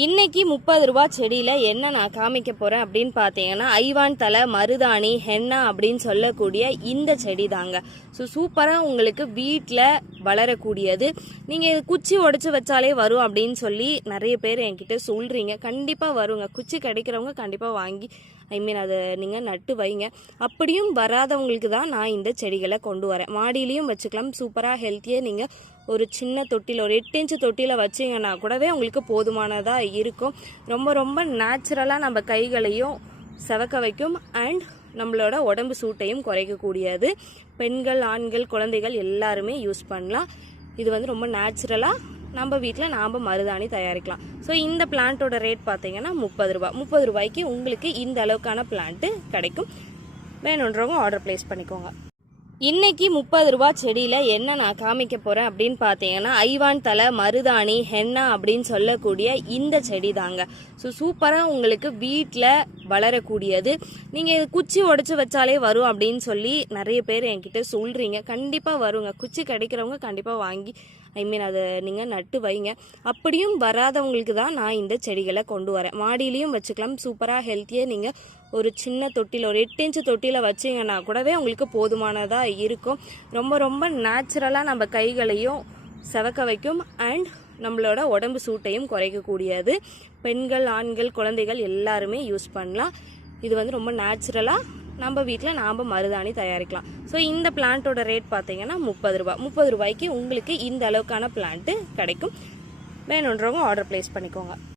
இன்னைக்கு 30 ரூபா செடியில என்ன நான் காமிக்க போறேன் அப்படின்னு பார்த்தீங்கன்னா ஐவான் தலை மருதாணி ஹென்னா அப்படின்னு சொல்லக்கூடிய இந்த செடி தாங்க. ஸோ சூப்பராக உங்களுக்கு வீட்டில் வளரக்கூடியது. நீங்கள் இது குச்சி உடச்சி வச்சாலே வரும் அப்படின்னு சொல்லி நிறைய பேர் என்கிட்ட சொல்கிறீங்க. கண்டிப்பாக வருங்க. குச்சி கிடைக்கிறவங்க கண்டிப்பாக வாங்கி அதை நீங்கள் நட்டு வைங்க. அப்படியும் வராதவங்களுக்கு தான் நான் இந்த செடிகளை கொண்டு வரேன். மாடியிலையும் வச்சுக்கலாம். சூப்பராக ஹெல்த்தியாக நீங்கள் ஒரு சின்ன தொட்டியில் ஒரு 8 இன்ச்சு தொட்டியில் வச்சிங்கன்னா கூடவே உங்களுக்கு போதுமானதாக இருக்கும். ரொம்ப ரொம்ப நேச்சுரலாக நம்ம கைகளையும் செவக்க வைக்கும் அண்ட் நம்மளோட உடம்பு சூட்டையும் குறைக்கக்கூடியது. பெண்கள் ஆண்கள் குழந்தைகள் எல்லாருமே யூஸ் பண்ணலாம். இது ரொம்ப நேச்சுரலாக நம்ம வீட்டில் நாம் மருதாணி தயாரிக்கலாம். ஸோ இந்த பிளான்ட்டோட ரேட் பார்த்தீங்கன்னா 30 ரூபா. 30 ரூபாய்க்கு உங்களுக்கு இந்த அளவுக்கான பிளான்ட்டு கிடைக்கும். வேணுன்றவங்க ஆர்டர் ப்ளேஸ் பண்ணிக்கோங்க. இன்னைக்கு 30 ரூபா செடியில என்ன நான் காமிக்க போறேன் அப்படின்னு பார்த்தீங்கன்னா ஐவான் தலை மருதாணி ஹென்னா அப்படின்னு சொல்லக்கூடிய இந்த செடி தாங்க. ஸோ சூப்பராக உங்களுக்கு வீட்டில் வளரக்கூடியது. நீங்கள் இது குச்சி உடச்சி வச்சாலே வரும் அப்படின்னு சொல்லி நிறைய பேர் என்கிட்ட சொல்கிறீங்க. கண்டிப்பாக வருங்க. குச்சி கிடைக்கிறவங்க கண்டிப்பாக வாங்கி அதை நீங்கள் நட்டு வைங்க. அப்படியும் வராதவங்களுக்கு தான் நான் இந்த செடிகளை கொண்டு வரேன். மாடியிலையும் வச்சுக்கலாம். சூப்பராக ஹெல்த்தியாக நீங்கள் ஒரு சின்ன தொட்டியில் ஒரு 8 இன்ச்சு தொட்டியில் வச்சிங்கன்னா கூடவே உங்களுக்கு போதுமானதாக இருக்கும். ரொம்ப ரொம்ப நேச்சுரலாக நம்ம கைகளையும் செவக்க வைக்கும் அண்ட் நம்மளோட உடம்பு சூட்டையும் குறைக்கக்கூடியது. பெண்கள் ஆண்கள் குழந்தைகள் எல்லாருமே யூஸ் பண்ணலாம். இது ரொம்ப நேச்சுரலாக நம்ம வீட்டில் நாம் மருதாணி தயாரிக்கலாம். ஸோ இந்த பிளான்ட்டோட ரேட் பார்த்தீங்கன்னா 30 ரூபா. 30 ரூபாய்க்கு உங்களுக்கு இந்த அளவுக்கான பிளான்ட்டு கிடைக்கும். வேணுன்றவங்க ஆர்டர் ப்ளேஸ் பண்ணிக்கோங்க.